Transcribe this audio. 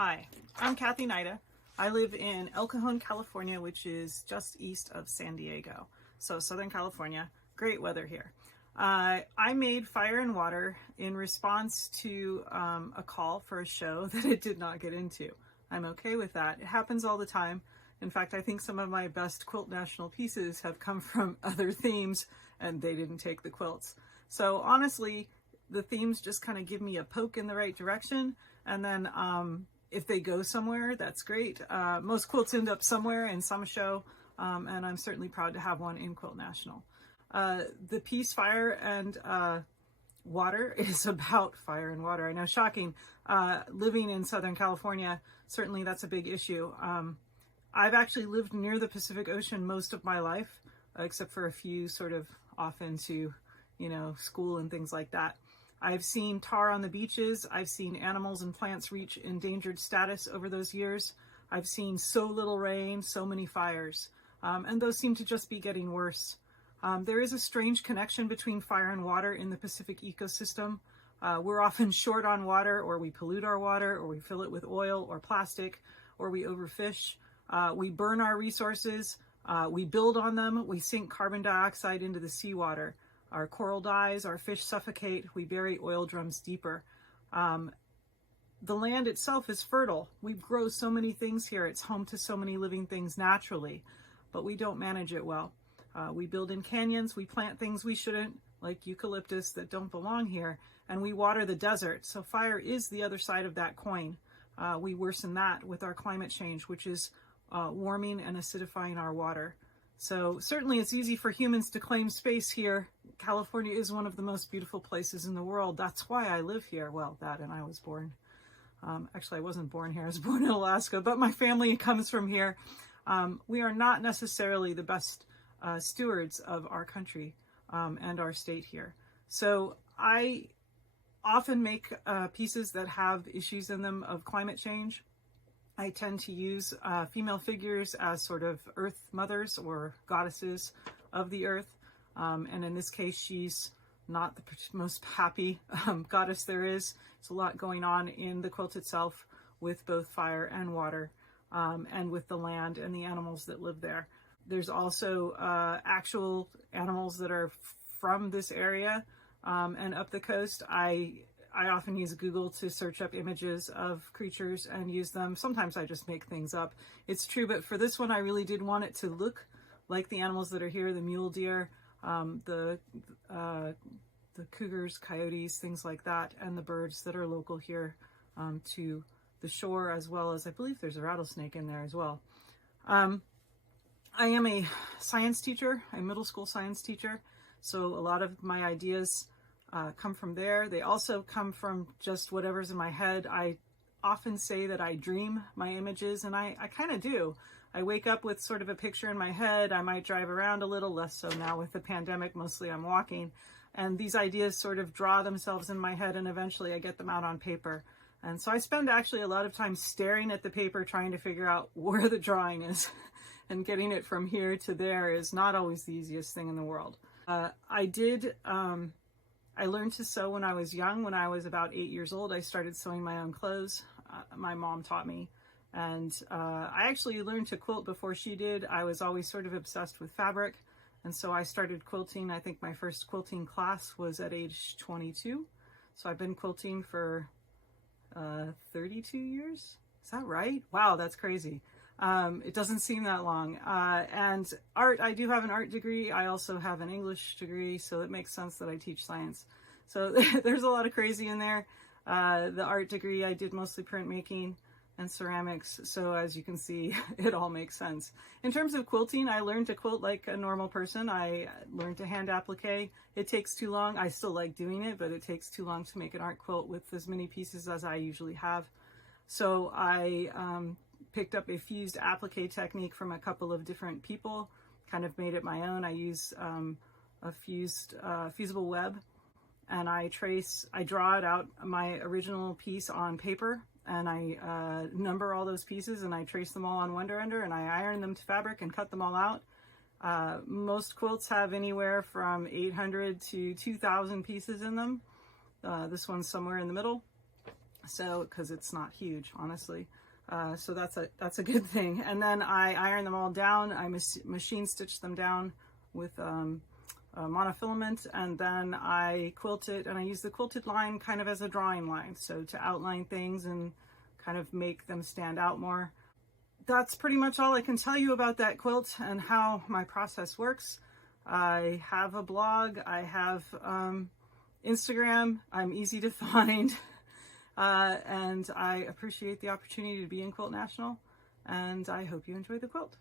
Hi, I'm Kathy Nida. I live in El Cajon, California, which is just east of San Diego. So Southern California, great weather here. I made Fire and Water in response to a call for a show that it did not get into. I'm okay with that. It happens all the time. In fact, I think some of my best Quilt National pieces have come from other themes and they didn't take the quilts. So honestly, the themes just kind of give me a poke in the right direction, and then if they go somewhere, that's great. Most quilts end up somewhere in some show, and I'm certainly proud to have one in Quilt National. The piece Fire and Water is about fire and water. I know, shocking. Living in Southern California, certainly that's a big issue. I've actually lived near the Pacific Ocean most of my life, except for a few sort of off into, school and things like that. I've seen tar on the beaches. I've seen animals and plants reach endangered status over those years. I've seen so little rain, so many fires, and those seem to just be getting worse. There is a strange connection between fire and water in the Pacific ecosystem. We're often short on water, or we pollute our water, or we fill it with oil or plastic, or we overfish. We burn our resources. We build on them. We sink carbon dioxide into the seawater. Our coral dies, our fish suffocate, we bury oil drums deeper. The land itself is fertile. We grow so many things here. It's home to so many living things naturally, but we don't manage it well. We build in canyons, we plant things we shouldn't, like eucalyptus, that don't belong here, and we water the desert. So fire is the other side of that coin. We worsen that with our climate change, which is warming and acidifying our water. So certainly it's easy for humans to claim space here. California is one of the most beautiful places in the world. That's why I live here. Well, that and I was born. Actually, I wasn't born here. I was born in Alaska, but my family comes from here. We are not necessarily the best stewards of our country and our state here. So I often make pieces that have issues in them of climate change. I tend to use female figures as sort of earth mothers or goddesses of the earth. And in this case, she's not the most happy goddess there is. There's a lot going on in the quilt itself with both fire and water, and with the land and the animals that live there. There's also actual animals that are from this area and up the coast. I often use Google to search up images of creatures and use them. Sometimes I just make things up. It's true, but for this one, I really did want it to look like the animals that are here, the mule deer, the cougars, coyotes, things like that, and the birds that are local here to the shore, as well as I believe there's a rattlesnake in there as well. I am a science teacher, a middle school science teacher, so a lot of my ideas come from there. They also come from just whatever's in my head. I often say that I dream my images, and I kind of do. I wake up with sort of a picture in my head. I might drive around a little, less so now with the pandemic. Mostly I'm walking, and these ideas sort of draw themselves in my head, and eventually I get them out on paper. And so I spend actually a lot of time staring at the paper trying to figure out where the drawing is. And getting it from here to there is not always the easiest thing in the world. I learned to sew when I was young. When I was about 8 years old, I started sewing my own clothes. My mom taught me. And I actually learned to quilt before she did. I was always sort of obsessed with fabric. And so I started quilting. I think my first quilting class was at age 22. So I've been quilting for 32 years. Is that right? Wow, that's crazy. It doesn't seem that long. And art, I do have an art degree. I also have an English degree, so it makes sense that I teach science. So there's a lot of crazy in there. The art degree, I did mostly printmaking and ceramics. So as you can see, it all makes sense. In terms of quilting, I learned to quilt like a normal person. I learned to hand applique. It takes too long. I still like doing it, but it takes too long to make an art quilt with as many pieces as I usually have. So I picked up a fused applique technique from a couple of different people, kind of made it my own. I use a fusible web, and I draw it out, my original piece on paper, and I number all those pieces, and I trace them all on Wonder Ender, and I iron them to fabric and cut them all out. Most quilts have anywhere from 800 to 2,000 pieces in them. This one's somewhere in the middle. So, because it's not huge, honestly. So that's a good thing. And then I iron them all down. I machine stitch them down with monofilament, and then I quilt it, and I use the quilted line kind of as a drawing line, so to outline things and kind of make them stand out more. That's pretty much all I can tell you about that quilt and how my process works. I have a blog, I have Instagram, I'm easy to find, and I appreciate the opportunity to be in Quilt National, and I hope you enjoy the quilt.